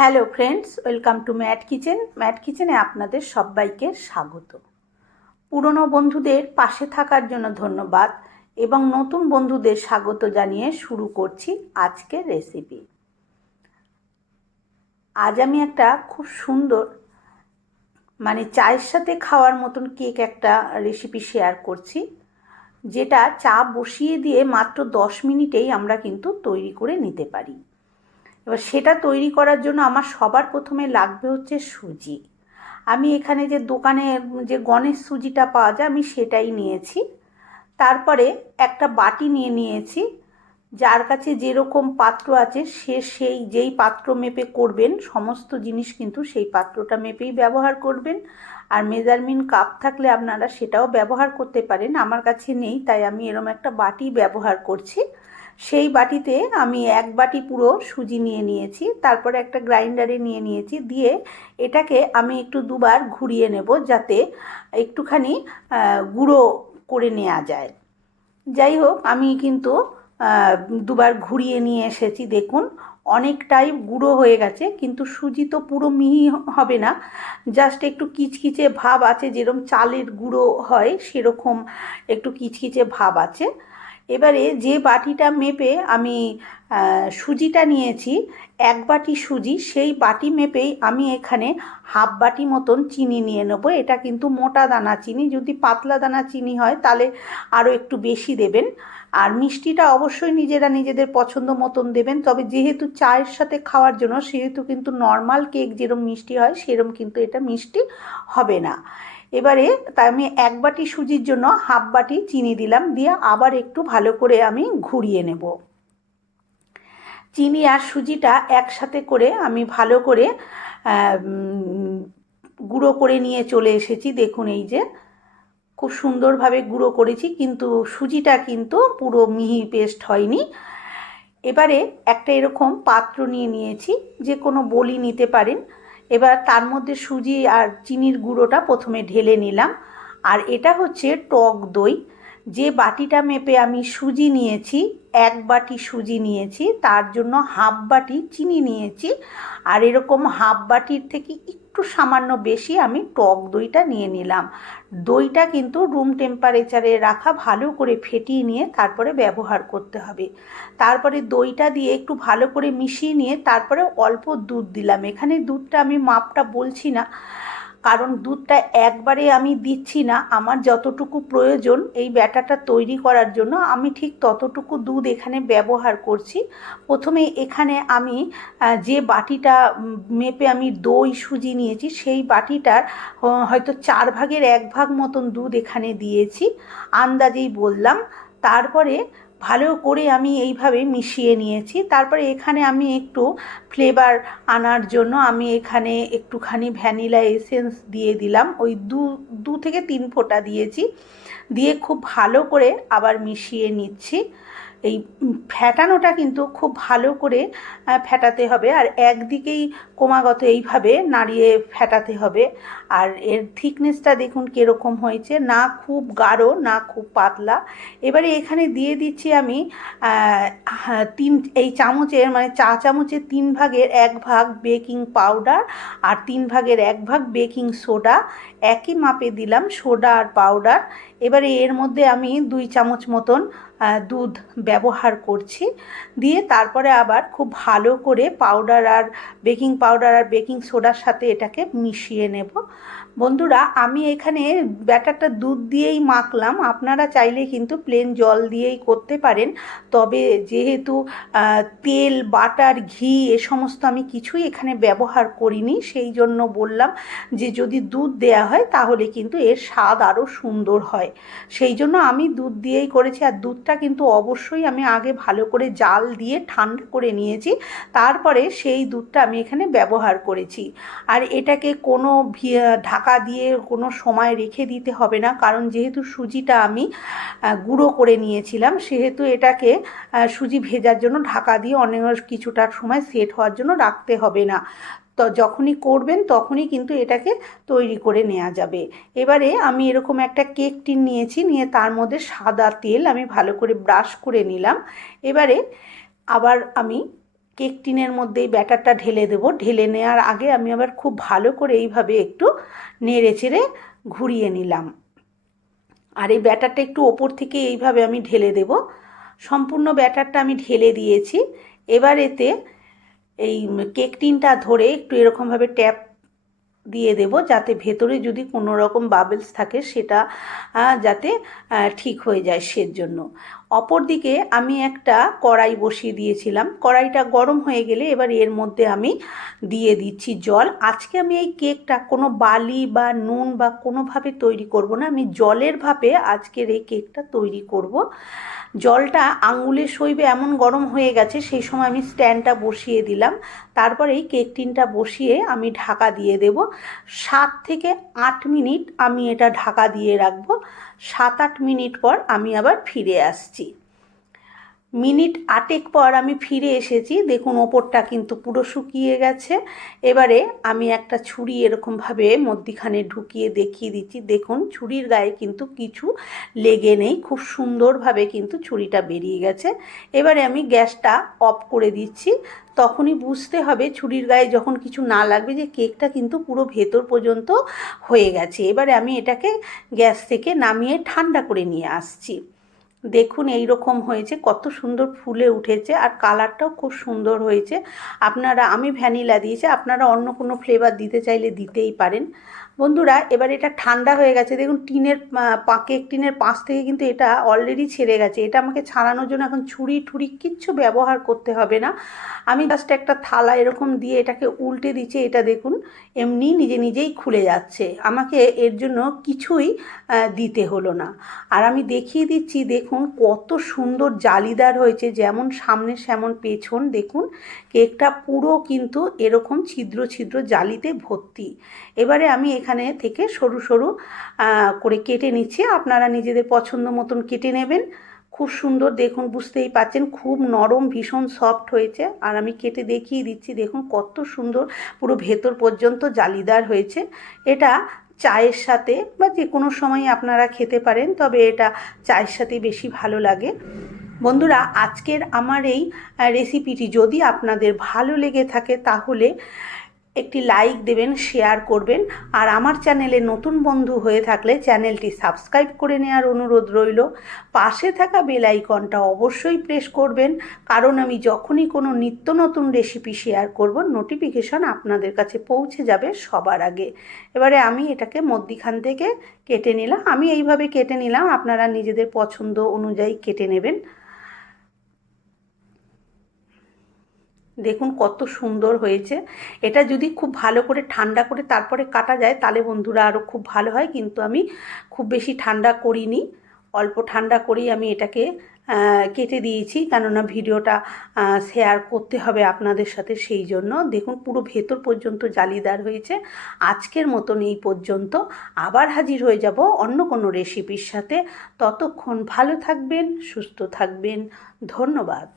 Hello friends, welcome to Matt kitchen. Mat কিচেনে আপনাদের সবাইকে স্বাগত। পুরনো বন্ধুদের পাশে থাকার জন্য ধন্যবাদ এবং নতুন বন্ধুদের স্বাগত জানিয়ে শুরু করছি আজকের রেসিপি আজ আমি একটা খুব সুন্দর মানে চায়ের সাথে খাওয়ার মতন কেক একটা রেসিপি শেয়ার করছি, যেটা চা বসিয়ে দিয়ে মাত্র দশ মিনিটেই আমরা কিন্তু তৈরি করে নিতে পারি। এবার সেটা তৈরি করার জন্য আমার সবার প্রথমে লাগবে হচ্ছে সুজি। আমি এখানে যে দোকানে যে গণেশ সুজিটা পাওয়া যায়, আমি সেটাই নিয়েছি। তারপরে একটা বাটি নিয়ে নিয়েছি, যার কাছে যেরকম পাত্র আছে, সে সেই যেই পাত্র মেপে করবেন, সমস্ত জিনিস কিন্তু সেই পাত্রটা মেপেই ব্যবহার করবেন। আর মেজারমেন্ট কাপ থাকলে আপনারা সেটাও ব্যবহার করতে পারেন। আমার কাছে নেই, তাই আমি এরম একটা বাটি ব্যবহার করছি। সেই বাটিতে আমি এক বাটি পুরো সুজি নিয়ে নিয়েছি, তারপরে একটা গ্রাইন্ডারে নিয়ে নিয়েছি, দিয়ে এটাকে আমি একটু দুবার ঘুরিয়ে নেব যাতে একটুখানি গুঁড়ো করে নেওয়া যায়। যাই হোক, আমি কিন্তু দুবার ঘুরিয়ে নিয়ে এসেছি, দেখুন, অনেকটাই গুঁড়ো হয়ে গেছে, কিন্তু সুজি তো পুরো মিহি হবে না। জাস্ট একটু কিচকিচে ভাব আছে যেরকম চালের গুঁড়ো হয়, সেরকম একটু কিচকিচে ভাব আছে। এবারে যে বাটিটা মেপে আমি সুজিটা নিয়েছি, এক বাটি সুজি, সেই বাটি মেপেই আমি এখানে হাফ বাটি মতন চিনি নিয়ে নেব। এটা কিন্তু মোটা দানা চিনি, যদি পাতলা দানা চিনি হয় তাহলে আরও একটু বেশি দেবেন। আর মিষ্টিটা অবশ্যই নিজেরা নিজেদের পছন্দ মতন দেবেন। তবে যেহেতু চায়ের সাথে খাওয়ার জন্য, সেহেতু কিন্তু নর্মাল কেক যেরম মিষ্টি হয়, সেরম কিন্তু এটা মিষ্টি হবে না। এবারে তাই আমি এক বাটি সুজির জন্য হাফ বাটি চিনি দিলাম, দিয়ে আবার একটু ভালো করে আমি ঘুরিয়ে নেব। চিনি আর সুজিটা একসাথে করে আমি ভালো করে গুঁড়ো করে নিয়ে চলে এসেছি। দেখুন এই যে খুব সুন্দরভাবে গুঁড়ো করেছি, কিন্তু সুজিটা কিন্তু পুরো মিহি পেস্ট হয়নি। এবারে একটা এরকম পাত্র নিয়ে নিয়েছি, যে কোনো বলি নিতে পারেন। এবার তার মধ্যে সুজি আর চিনির গুঁড়োটা প্রথমে ঢেলে নিলাম। আর এটা হচ্ছে টক দই। যে বাটিটা মেপে আমি সুজি নিয়েছি, এক বাটি সুজি নিয়েছি, তার জন্য হাফ বাটি চিনি নিয়েছি। আর এরকম হাফ বাটির থেকে একটু সামান্য বেশি আমি টক দইটা নিয়ে নিলাম। দইটা কিন্তু রুম টেম্পারেচারে রাখা, ভালো করে ফেটিয়ে নিয়ে তারপরে ব্যবহার করতে হবে। তারপরে দইটা দিয়ে একটু ভালো করে মিশিয়ে নিয়ে তারপরে অল্প দুধ দিলাম। এখানে দুধটা আমি মাপটা বলছি না। কারণ দুধটা একবারে আমি দিচ্ছি না। আমার যতটুকু প্রয়োজন এই ব্যাটাটা তৈরি করার জন্য আমি ঠিক ততটুকু দুধ এখানে ব্যবহার করছি। প্রথমে এখানে আমি যে বাটিটা মেপে আমি দই, সুজি নিয়েছি, সেই বাটিটার হয়তো চার ভাগের এক ভাগ মতন দুধ এখানে দিয়েছি। আন্দাজেই বললাম। তারপরে ভালো করে আমি এইভাবে মিশিয়ে নিয়েছি। তারপরে এখানে আমি একটু ফ্লেভার আনার জন্য আমি এখানে একটুখানি ভ্যানিলা এসেন্স দিয়ে দিলাম। ওই দু দু থেকে তিন ফোঁটা দিয়েছি। দিয়ে খুব ভালো করে আবার মিশিয়ে নিচ্ছি। এই ফ্যাটানোটা কিন্তু খুব ভালো করে ফ্যাটাতে হবে। আর একদিকেই ক্রমাগত এইভাবে নাড়িয়ে ফ্যাটাতে হবে। আর এর থিকনেসটা দেখুন কীরকম হয়েছে। না খুব গাঢ়, না খুব পাতলা। এবারে এখানে দিয়ে দিচ্ছি আমি তিন, এই চামচের মানে চা চামচের তিন ভাগের এক ভাগ বেকিং পাউডার আর তিন ভাগের এক ভাগ বেকিং সোডা। একই মাপে দিলাম সোডা আর পাউডার। এবারে এর মধ্যে আমি দুই চামচ মতন দুধ ব্যবহার করছি। দিয়ে তারপরে আবার খুব ভালো করে পাউডার আর বেকিং পাউডার আর বেকিং সোডার সাথে এটাকে মিশিয়ে নেব। বন্ধুরা, আমি এখানে ব্যাটারটা দুধ দিয়েই মাখলাম। আপনারা চাইলে কিন্তু প্লেন জল দিয়েই করতে পারেন। তবে যেহেতু তেল, বাটার, ঘি এ সমস্ত আমি কিছুই এখানে ব্যবহার করিনি, সেই জন্য বললাম যে যদি দুধ দেয়া হয়, তাহলে কিন্তু এর স্বাদ আরও সুন্দর হয়। সেই জন্য আমি দুধ দিয়েই করেছি। আর দুধটা কিন্তু অবশ্যই আমি আগে ভালো করে জাল দিয়ে ঠান্ডা করে নিয়েছি। তারপরে সেই দুধটা আমি এখানে ব্যবহার করেছি। আর এটাকে কোনো ঢাকা ঢাকা দিয়ে কোনো সময় রেখে দিতে হবে না। কারণ যেহেতু সুজিটা আমি গুঁড়ো করে নিয়েছিলাম, সেহেতু এটাকে সুজি ভেজার জন্য ঢাকা দিয়ে অনেক কিছুটা সময় সেট হওয়ার জন্য রাখতে হবে না। তো যখনই করবেন তখনই কিন্তু এটাকে তৈরি করে নেওয়া যাবে। এবারে আমি এরকম একটা কেক টিন নিয়েছি, নিয়ে তার মধ্যে সাদা তেল আমি ভালো করে ব্রাশ করে নিলাম। এবারে আবার আমি কেক টিনের মধ্যে এই ব্যাটারটা ঢেলে দেব। ঢেলে নেওয়ার আগে আমি আবার খুব ভালো করে এইভাবে একটু নেড়ে চেড়ে ঘুরিয়ে নিলাম। আর এই ব্যাটারটা একটু ওপর থেকে এইভাবে আমি ঢেলে দেব। সম্পূর্ণ ব্যাটারটা আমি ঢেলে দিয়েছি। এবার এতে এই কেক টিনটা ধরে একটু এরকমভাবে ট্যাপ দিয়ে দেব যাতে ভেতরে যদি কোনো রকম বাবেলস থাকে সেটা যাতে ঠিক হয়ে যায় সের জন্য অপরদিকে আমি একটা কড়াই বসিয়ে দিয়েছিলাম। কড়াইটা গরম হয়ে গেলে এবার এর মধ্যে আমি দিয়ে দিচ্ছি জল। আজকে আমি এই কেকটা কোনো বালি বা নুন বা কোনোভাবে তৈরি করব না। আমি জলের ভাবে আজকের এই কেকটা তৈরি করব। জলটা আঙুলে সইবে এমন গরম হয়ে গেছে, সেই সময় আমি স্ট্যান্ডটা বসিয়ে দিলাম। তারপরে এই কেক টিনটা বসিয়ে আমি ঢাকা দিয়ে দেব। সাত থেকে আট মিনিট আমি এটা ঢাকা দিয়ে রাখব। সাত আট মিনিট পর আমি আবার ফিরে আসছি। মিনিট আটেক পর আমি ফিরে এসেছি। দেখুন, ওপরটা কিন্তু পুরো শুকিয়ে গেছে। এবারে আমি একটা ছুরি এরকমভাবে মধ্যিখানে ঢুকিয়ে দেখিয়ে দিচ্ছি। দেখুন, ছুরির গায়ে কিন্তু কিছু লেগে নেই। খুব সুন্দরভাবে কিন্তু ছুরিটা বেরিয়ে গেছে। এবারে আমি গ্যাসটা অফ করে দিচ্ছি। তখনই বুঝতে হবে ছুরির গায়ে যখন কিছু না লাগবে যে কেকটা কিন্তু পুরো ভেতর পর্যন্ত হয়ে গেছে। এবারে আমি এটাকে গ্যাস থেকে নামিয়ে ঠান্ডা করে নিয়ে আসছি। দেখুন এই রকম হয়েছে, কত সুন্দর ফুলে উঠেছে আর কালারটাও খুব সুন্দর হয়েছে। আপনারা, আমি ভ্যানিলা দিয়েছি, আপনারা অন্য কোনো ফ্লেভার দিতে চাইলে দিতেই পারেন। বন্ধুরা, এবার এটা ঠান্ডা হয়ে গেছে। দেখুন, টিনের কেক টিনের পাশ থেকে কিন্তু এটা অলরেডি ছেড়ে গেছে। এটা আমাকে ছাড়ানোর জন্য এখন ছুরি ঠুরি কিচ্ছু ব্যবহার করতে হবে না। আমি জাস্ট একটা থালা এরকম দিয়ে এটাকে উল্টে দিচ্ছি। এটা দেখুন, এমনি নিজে নিজেই খুলে যাচ্ছে। আমাকে এর জন্য কিছুই দিতে হলো না। আর আমি দেখিয়ে দিচ্ছি, দেখুন, কত সুন্দর জালিদার হয়েছে। যেমন সামনে সেমন পেছন, দেখুন, কেকটা পুরো কিন্তু এরকম ছিদ্র ছিদ্র জালিতে ভর্তি। এবারে আমি এখানে থেকে সরু সরু করে কেটে নিচ্ছি। আপনারা নিজেদের পছন্দ মতন কেটে নেবেন। খুব সুন্দর দেখুন, বুঝতেই পাচ্ছেন, খুব নরম, ভীষণ সফট হয়েছে। আর আমি কেটে দেখিয়ে দিচ্ছি, দেখুন কত সুন্দর, পুরো ভেতর পর্যন্ত জালিদার হয়েছে। এটা চায়ের সাথে বা যে কোনো সময় আপনারা খেতে পারেন, তবে এটা চায়ের সাথে বেশি ভালো লাগে। বন্ধুরা, আজকের আমার এই রেসিপিটি যদি আপনাদের ভালো লেগে থাকে, তাহলে একটি লাইক দেবেন শেয়ার করবেন। আর আমার চ্যানেলে নতুন বন্ধু হয়ে থাকলে চ্যানেলটি সাবস্ক্রাইব করে নেওয়ার অনুরোধ রইল। পাশে থাকা বেল আইকনটা অবশ্যই প্রেস করবেন। কারণ আমি যখনই কোনো নিত্য নতুন রেসিপি শেয়ার করব নোটিফিকেশন আপনাদের কাছে পৌঁছে যাবে সবার আগে। এবারে আমি এটাকে মধ্যিখান থেকে কেটে নিলাম। আমি এইভাবে কেটে নিলাম। আপনারা নিজেদের পছন্দ অনুযায়ী কেটে নেবেন। দেখুন কত সুন্দর হয়েছে। এটা যদি খুব ভালো করে ঠান্ডা করে তারপরে কাটা যায়, তাহলে বন্ধুরা আরও খুব ভালো হয়। কিন্তু আমি খুব বেশি ঠান্ডা করিনি। অল্প ঠান্ডা করেই আমি এটাকে কেটে দিয়েছি। কেননা ভিডিওটা শেয়ার করতে হবে আপনাদের সাথে সেই জন্য। দেখুন পুরো ভেতর পর্যন্ত জালিদার হয়েছে। আজকের মতন এই পর্যন্ত আবার হাজির হয়ে যাব অন্য কোনো রেসিপির সাথে। ততক্ষণ ভালো থাকবেন, সুস্থ থাকবেন। ধন্যবাদ।